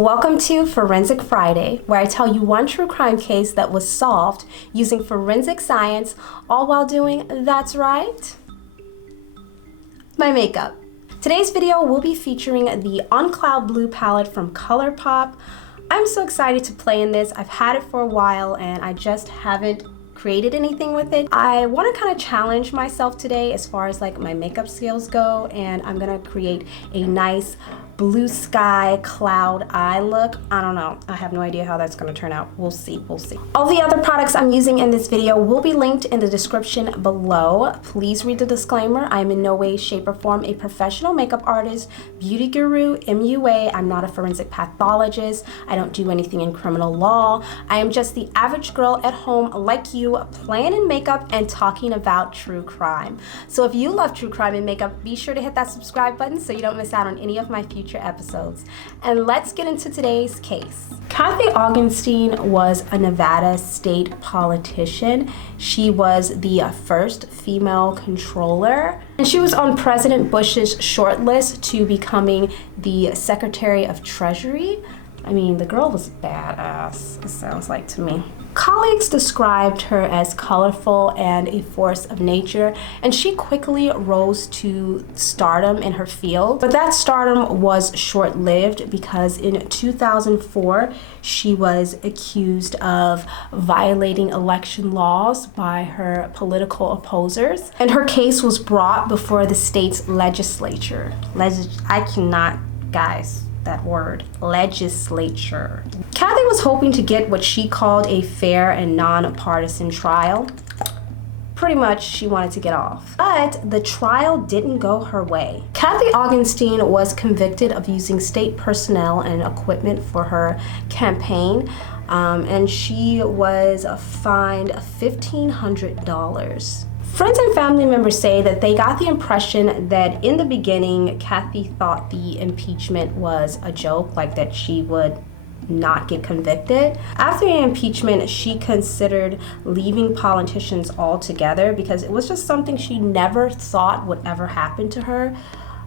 Welcome to Forensic Friday, where I tell you one true crime case that was solved using forensic science, all while doing, that's right, my makeup. Today's video will be featuring the On Cloud Blue palette from Colourpop. I'm so excited to play in this. I've had it for a while and I just haven't created anything with it. I want to kind of challenge myself today as far as like my makeup skills go, and I'm gonna create a nice blue sky cloud eye look. I don't know. I have no idea how that's going to turn out. We'll see. All the other products I'm using in this video will be linked in the description below. Please read the disclaimer. I'm in no way, shape, or form a professional makeup artist, beauty guru, MUA. I'm not a forensic pathologist. I don't do anything in criminal law. I am just the average girl at home like you, playing in makeup and talking about true crime. So if you love true crime and makeup, be sure to hit that subscribe button so you don't miss out on any of my future episodes. And let's get into today's case. Kathy Augenstein was a Nevada state politician. She was the first female controller, and she was on President Bush's shortlist to becoming the Secretary of Treasury. I mean, the girl was badass, it sounds like to me. Colleagues described her as colorful and a force of nature, and she quickly rose to stardom in her field. But that stardom was short-lived because in 2004, she was accused of violating election laws by her political opposers, and her case was brought before the state's legislature. I cannot, guys. That word, legislature. Kathy was hoping to get what she called a fair and non-partisan trial. Pretty much, she wanted to get off. But the trial didn't go her way. Kathy Augenstein was convicted of using state personnel and equipment for her campaign, and she was fined $1,500. Friends and family members say that they got the impression that in the beginning, Kathy thought the impeachment was a joke, like that she would not get convicted. After the impeachment, she considered leaving politicians altogether because it was just something she never thought would ever happen to her.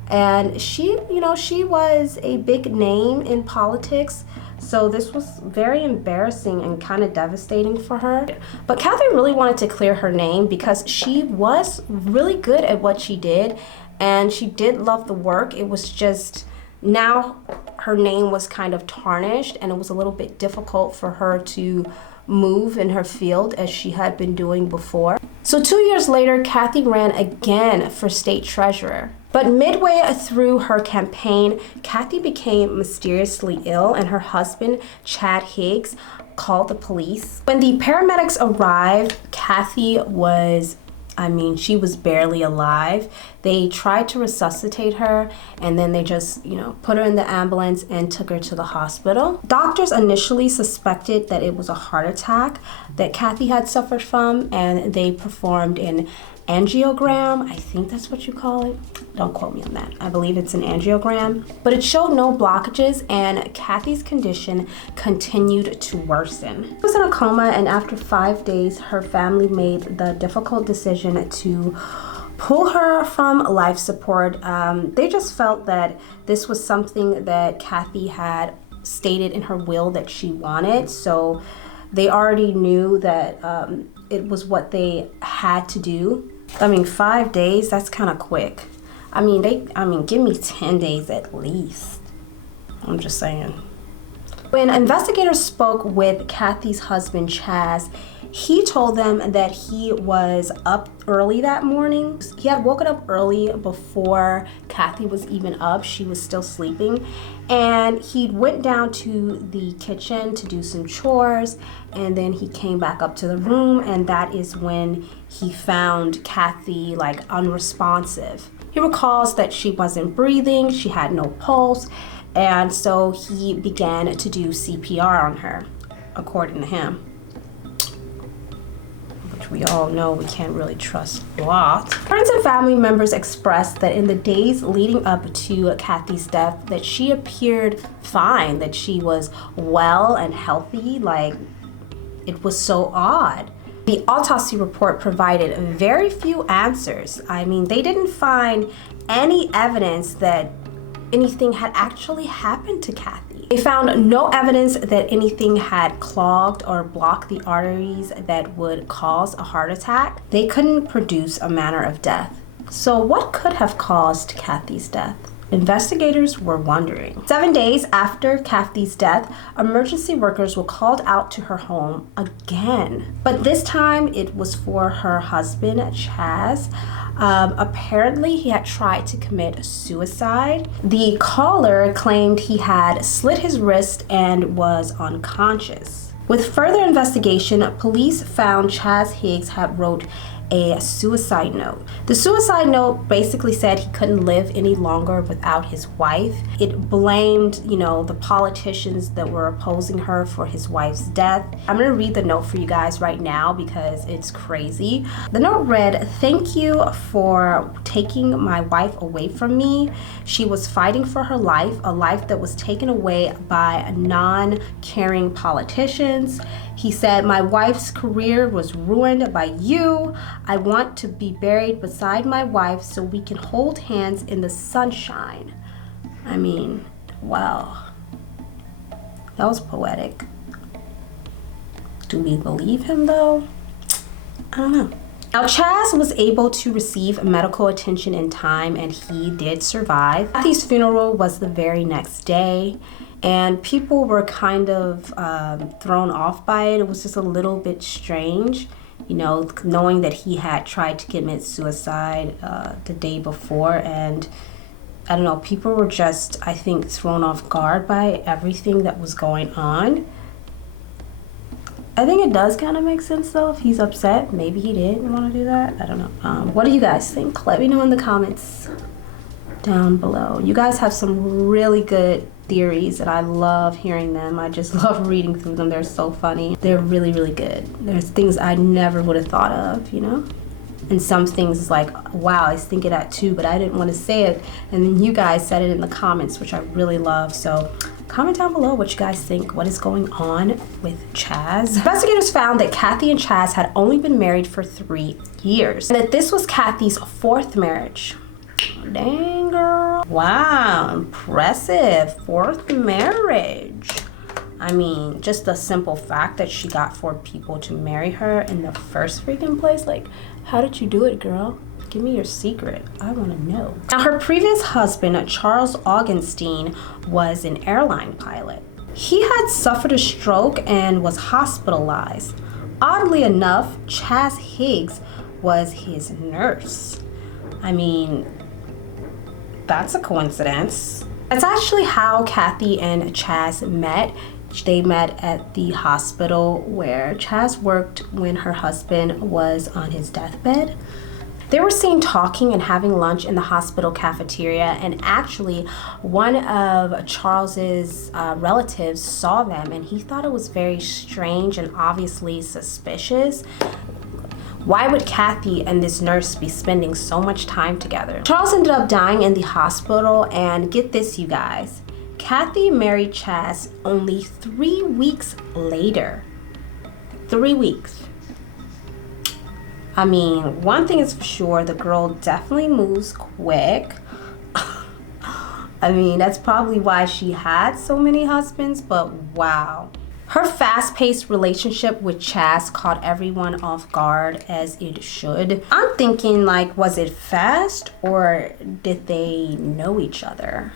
And she was a big name in politics. So this was very embarrassing and kind of devastating for her. But Kathy really wanted to clear her name because she was really good at what she did, and she did love the work. It was just now her name was kind of tarnished, and it was a little bit difficult for her to move in her field as she had been doing before. So 2 years later, Kathy ran again for state treasurer. But midway through her campaign, Kathy became mysteriously ill, and her husband, Chad Higgs, called the police. When the paramedics arrived, Kathy was, she was barely alive. They tried to resuscitate her, and then they just, put her in the ambulance and took her to the hospital. Doctors initially suspected that it was a heart attack that Kathy had suffered from, and they performed an angiogram. I think that's what you call it. Don't quote me on that. I believe it's an angiogram. But it showed no blockages, and Kathy's condition continued to worsen. She was in a coma, and after 5 days, her family made the difficult decision to pull her from life support. They just felt that this was something that Kathy had stated in her will that she wanted. So they already knew that it was what they had to do. 5 days, that's kind of quick. Give me 10 days at least. I'm just saying. When investigators spoke with Kathy's husband, Chaz, he told them that he was up early that morning. He had woken up early before Kathy was even up. She was still sleeping. And he went down to the kitchen to do some chores, and then he came back up to the room, and that is when he found Kathy unresponsive. He recalls that she wasn't breathing, she had no pulse, and so he began to do CPR on her, according to him. We all know we can't really trust a lot. Friends and family members expressed that in the days leading up to Kathy's death, that she appeared fine, that she was well and healthy. It was so odd. The autopsy report provided very few answers. They didn't find any evidence that anything had actually happened to Kathy. They found no evidence that anything had clogged or blocked the arteries that would cause a heart attack. They couldn't produce a manner of death. So what could have caused Kathy's death? Investigators were wondering. 7 days after Kathy's death, emergency workers were called out to her home again. But this time it was for her husband, Chaz. Apparently he had tried to commit suicide. The caller claimed he had slit his wrist and was unconscious. With further investigation, police found Chaz Higgs had wrote a suicide note. The suicide note basically said he couldn't live any longer without his wife. It blamed, the politicians that were opposing her for his wife's death. I'm gonna read the note for you guys right now because it's crazy. The note read, "Thank you for taking my wife away from me. She was fighting for her life, a life that was taken away by non-caring politicians." He said, "My wife's career was ruined by you. I want to be buried beside my wife so we can hold hands in the sunshine." I mean, wow. That was poetic. Do we believe him though? I don't know. Now, Chaz was able to receive medical attention in time and he did survive. Kathy's funeral was the very next day. And people were kind of thrown off by it. It was just a little bit strange, knowing that he had tried to commit suicide the day before. And I don't know, people were just, I think, thrown off guard by everything that was going on. I think it does kind of make sense though, if he's upset. Maybe he didn't want to do that. I don't know. What do you guys think? Let me know in the comments down below. You guys have some really good theories and I love hearing them. I just love reading through them. They're so funny. They're really, really good. There's things I never would have thought of, And some things is like, wow, I was thinking that too, but I didn't want to say it. And then you guys said it in the comments, which I really love. So comment down below what you guys think. What is going on with Chaz? Investigators found that Kathy and Chaz had only been married for 3 years. And that this was Kathy's 4th marriage. Dang, girl. Wow, impressive. 4th marriage. I mean, just the simple fact that she got 4 people to marry her in the first freaking place. Like, how did you do it, girl? Give me your secret. I want to know. Now, her previous husband, Charles Augenstein, was an airline pilot. He had suffered a stroke and was hospitalized. Oddly enough, Chaz Higgs was his nurse. I mean, that's a coincidence. That's actually how Kathy and Chaz met. They met at the hospital where Chaz worked when her husband was on his deathbed. They were seen talking and having lunch in the hospital cafeteria, and actually one of Charles's relatives saw them and he thought it was very strange and obviously suspicious. Why would Kathy and this nurse be spending so much time together? Charles ended up dying in the hospital, and get this, you guys. Kathy married Chaz only 3 weeks later. 3 weeks. I mean, one thing is for sure, the girl definitely moves quick. I mean, that's probably why she had so many husbands, but wow. Her fast-paced relationship with Chaz caught everyone off guard, as it should. I'm thinking, like, was it fast or did they know each other?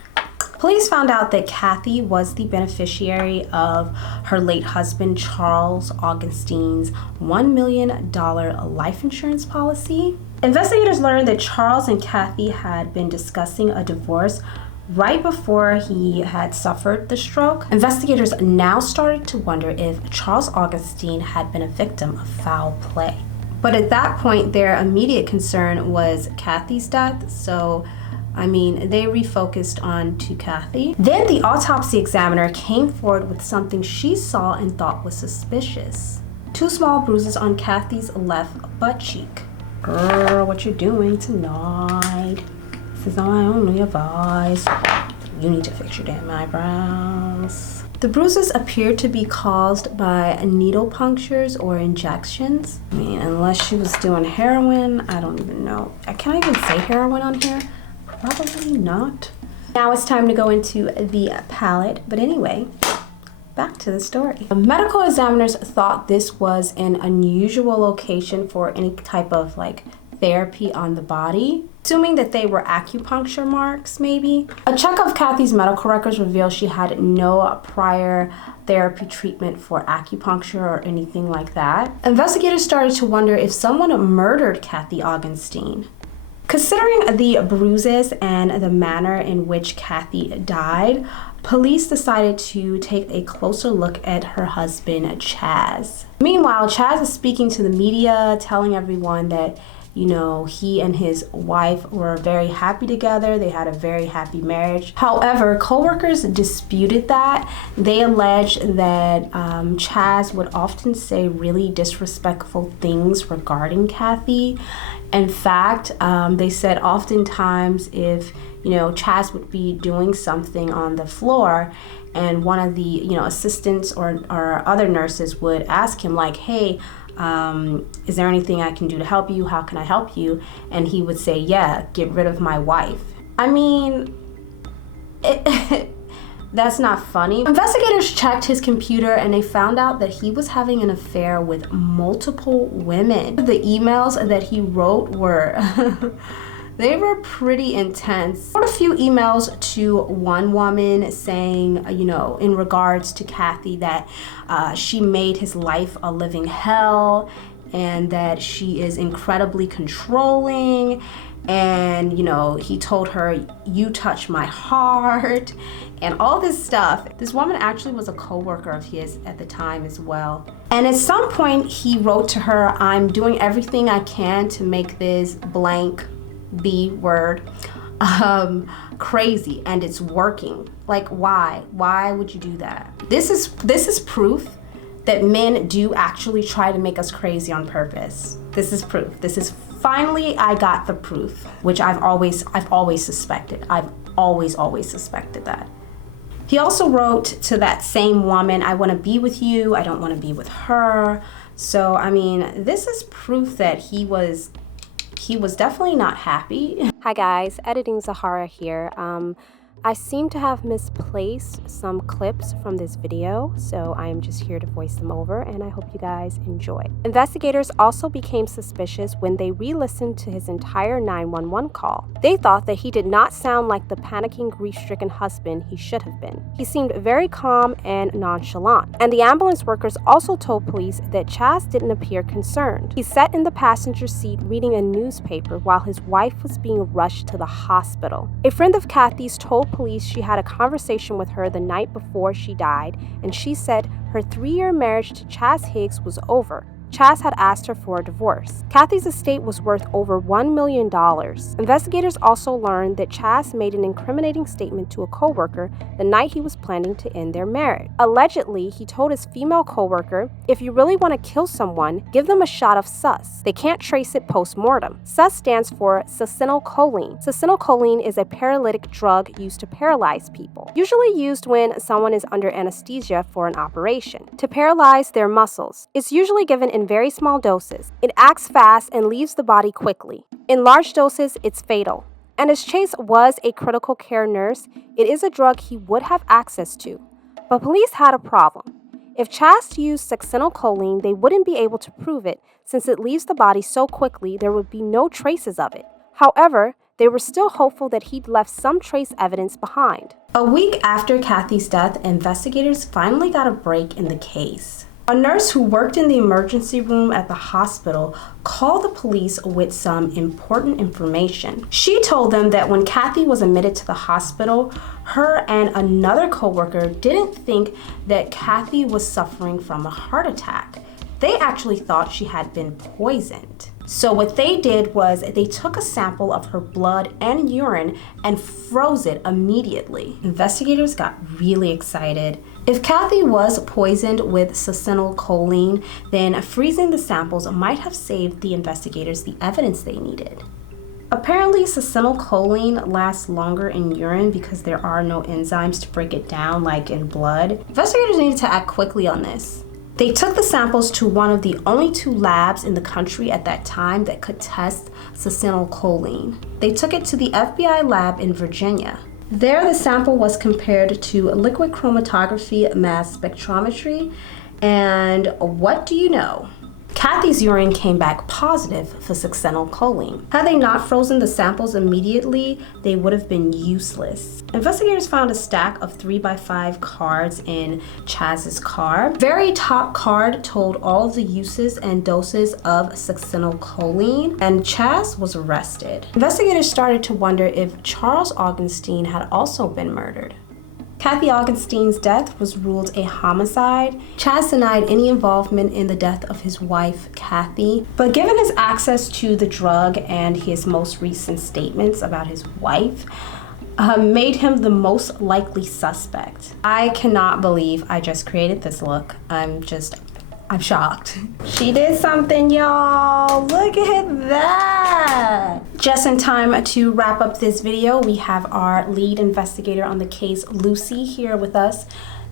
Police found out that Kathy was the beneficiary of her late husband Charles Augenstein's $1 million life insurance policy. Investigators learned that Charles and Kathy had been discussing a divorce right before he had suffered the stroke. Investigators now started to wonder if Charles Augenstein had been a victim of foul play. But at that point, their immediate concern was Kathy's death, so I mean, they refocused on to Kathy. Then the autopsy examiner came forward with something she saw and thought was suspicious. 2 small bruises on Kathy's left butt cheek. Girl, what you doing tonight? This is my only advice. You need to fix your damn eyebrows. The bruises appeared to be caused by needle punctures or injections. I mean, unless she was doing heroin, I don't even know. Can I even say heroin on here? Probably not. Now it's time to go into the palette, but anyway, back to the story. Medical examiners thought this was an unusual location for any type of like therapy on the body, assuming that they were acupuncture marks maybe. A check of Kathy's medical records revealed she had no prior therapy treatment for acupuncture or anything like that. Investigators started to wonder if someone murdered Kathy Augenstein. Considering the bruises and the manner in which Kathy died, police decided to take a closer look at her husband, Chaz. Meanwhile, Chaz is speaking to the media, telling everyone that, you know, he and his wife were very happy together. They had a very happy marriage. However, co-workers disputed that. They alleged that Chaz would often say really disrespectful things regarding Kathy. In fact, they said oftentimes if, you know, Chaz would be doing something on the floor and one of the, you know, assistants or other nurses would ask him like, hey, is there anything I can do to help you? How can I help you? And he would say, yeah, get rid of my wife. I mean, that's not funny. Investigators checked his computer and they found out that he was having an affair with multiple women. The emails that he wrote were they were pretty intense. I wrote a few emails to one woman saying, you know, in regards to Kathy, that she made his life a living hell and that she is incredibly controlling. And, you know, he told her, you touch my heart and all this stuff. This woman actually was a co-worker of his at the time as well. And at some point he wrote to her, I'm doing everything I can to make this blank B word crazy, and it's working. Like, why would you do that? This is proof that men do actually try to make us crazy on purpose. This is proof. This is finally, I got the proof, which I've always suspected. I've always suspected that. He also wrote to that same woman, I want to be with you, I don't want to be with her. So I mean, this is proof that he was definitely not happy. Hi guys, Editing Zahara here. I seem to have misplaced some clips from this video, so I am just here to voice them over, and I hope you guys enjoy. Investigators also became suspicious when they re-listened to his entire 911 call. They thought that he did not sound like the panicking, grief-stricken husband he should have been. He seemed very calm and nonchalant, and the ambulance workers also told police that Chaz didn't appear concerned. He sat in the passenger seat reading a newspaper while his wife was being rushed to the hospital. A friend of Kathy's told police she had a conversation with her the night before she died, and she said her 3-year marriage to Chaz Higgs was over. Chaz had asked her for a divorce. Kathy's estate was worth over $1 million. Investigators also learned that Chaz made an incriminating statement to a coworker the night he was planning to end their marriage. Allegedly, he told his female coworker, if you really want to kill someone, give them a shot of sus. They can't trace it post-mortem. Sus stands for succinylcholine. Succinylcholine is a paralytic drug used to paralyze people, usually used when someone is under anesthesia for an operation, to paralyze their muscles. It's usually given in very small doses. It acts fast and leaves the body quickly. In large doses, it's fatal. And as Chase was a critical care nurse, it is a drug he would have access to. But police had a problem. If Chaz used succinylcholine, they wouldn't be able to prove it since it leaves the body so quickly there would be no traces of it. However, they were still hopeful that he'd left some trace evidence behind. A week after Kathy's death, investigators finally got a break in the case. A nurse who worked in the emergency room at the hospital called the police with some important information. She told them that when Kathy was admitted to the hospital, her and another coworker didn't think that Kathy was suffering from a heart attack. They actually thought she had been poisoned. So what they did was they took a sample of her blood and urine and froze it immediately. Investigators got really excited. If Kathy was poisoned with succinylcholine, then freezing the samples might have saved the investigators the evidence they needed. Apparently, succinylcholine lasts longer in urine because there are no enzymes to break it down like in blood. Investigators needed to act quickly on this. They took the samples to one of the only 2 labs in the country at that time that could test succinylcholine. They took it to the FBI lab in Virginia. There, the sample was compared to liquid chromatography mass spectrometry, and what do you know? Kathy's urine came back positive for succinylcholine. Had they not frozen the samples immediately, they would have been useless. Investigators found a stack of 3x5 cards in Chaz's car. Very top card told all of the uses and doses of succinylcholine, and Chaz was arrested. Investigators started to wonder if Charles Augenstein had also been murdered. Kathy Augenstein's death was ruled a homicide. Chaz denied any involvement in the death of his wife, Kathy, but given his access to the drug and his most recent statements about his wife, made him the most likely suspect. I cannot believe I just created this look. I'm shocked. She did something, y'all. Look at that. Just in time to wrap up this video, we have our lead investigator on the case, Lucy, here with us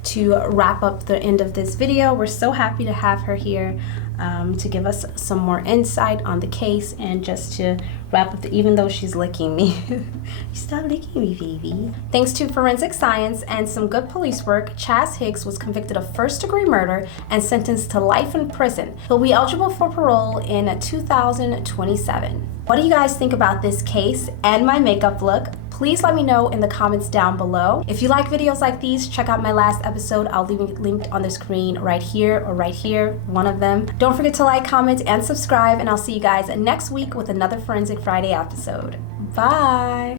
to wrap up the end of this video. We're so happy to have her here to give us some more insight on the case and just to wrap up even though she's licking me. Stop licking me, baby. Thanks to forensic science and some good police work, Chaz Higgs was convicted of first-degree murder and sentenced to life in prison. He'll be eligible for parole in 2027. What do you guys think about this case and my makeup look? Please let me know in the comments down below. If you like videos like these, check out my last episode. I'll leave it linked on the screen right here or right here, one of them. Don't forget to like, comment, and subscribe, and I'll see you guys next week with another Forensic Friday episode. Bye!